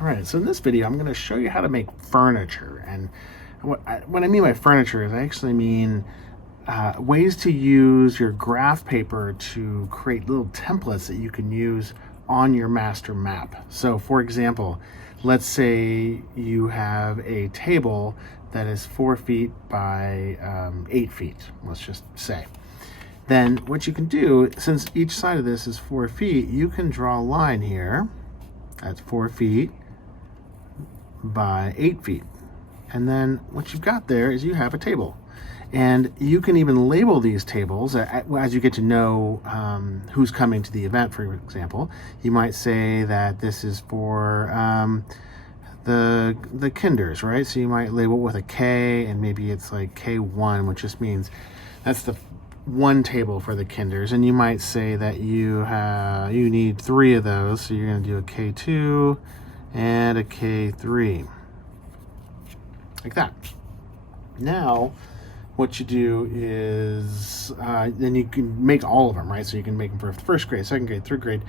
All right, so in this video, I'm going to show you how to make furniture. And what I mean by furniture is I actually mean ways to use your graph paper to create little templates that you can use on your master map. So for example, let's say you have a table that is 4 feet by 8 feet, let's just say. Then what you can do, since each side of this is 4 feet, you can draw a line here. That's 4 feet by 8 feet. And then what you've got there is you have a table. And you can even label these tables as you get to know who's coming to the event, for example. You might say that this is for the kinders, right? So you might label with a K, and maybe it's like K1, which just means that's the one table for the kinders. And you might say that you need 3 of those, so you're going to do a K2 and a K3, like that. Now what you do is then you can make all of them, right? So you can make them for first grade, second grade, third grade,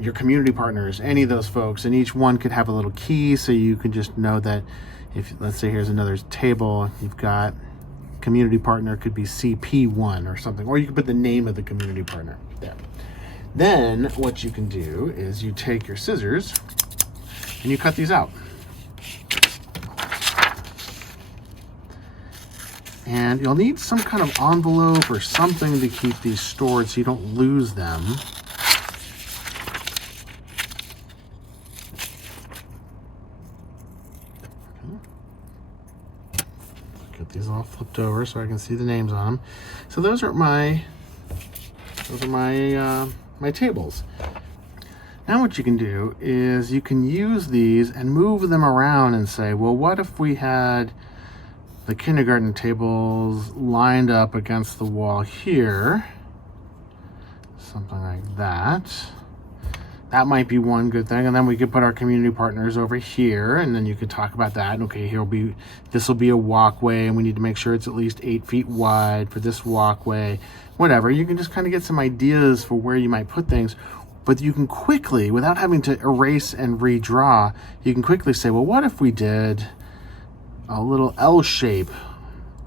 your community partners, any of those folks, and each one could have a little key, so you can just know that if, let's say here's another table, you've got community partner could be CP1 or something, or you can put the name of the community partner there. Then what you can do is you take your scissors and you cut these out. And you'll need some kind of envelope or something to keep these stored so you don't lose them. Get these all flipped over so I can see the names on them. So those are my tables. Now what you can do is you can use these and move them around and say, well, what if we had the kindergarten tables lined up against the wall here? Something like that. That might be one good thing. And then we could put our community partners over here, and then you could talk about that. Okay, this will be a walkway, and we need to make sure it's at least 8 feet wide for this walkway. Whatever, you can just kind of get some ideas for where you might put things. But you can quickly, without having to erase and redraw, you can quickly say, well, what if we did a little L shape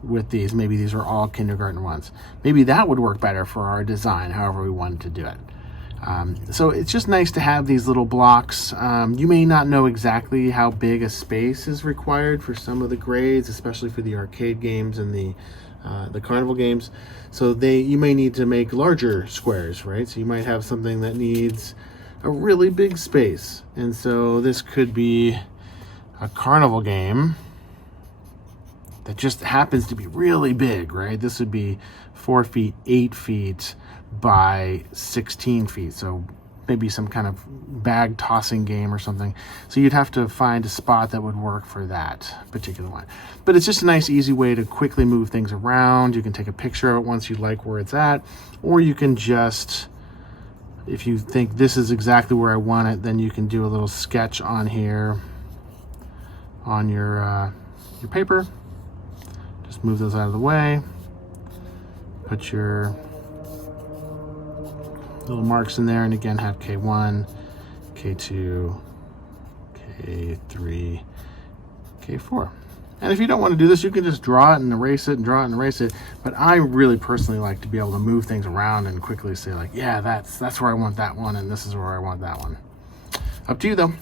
with these? Maybe these are all kindergarten ones. Maybe that would work better for our design, however we wanted to do it. So it's just nice to have these little blocks. You may not know exactly how big a space is required for some of the grades, especially for the arcade games and the carnival games. So you may need to make larger squares, right? So you might have something that needs a really big space. And so this could be a carnival game that just happens to be really big, right? This would be 4 feet, 8 feet by 16 feet. So maybe some kind of bag tossing game or something. So you'd have to find a spot that would work for that particular one. But it's just a nice, easy way to quickly move things around. You can take a picture of it once you like where it's at, or you can just, if you think this is exactly where I want it, then you can do a little sketch on here on your paper. Just move those out of the way. Put your little marks in there, and again have K1, K2, K3, K4. And if you don't want to do this, you can just draw it and erase it and draw it and erase it. But I really personally like to be able to move things around and quickly say, like, yeah, that's where I want that one, and this is where I want that one. Up to you though.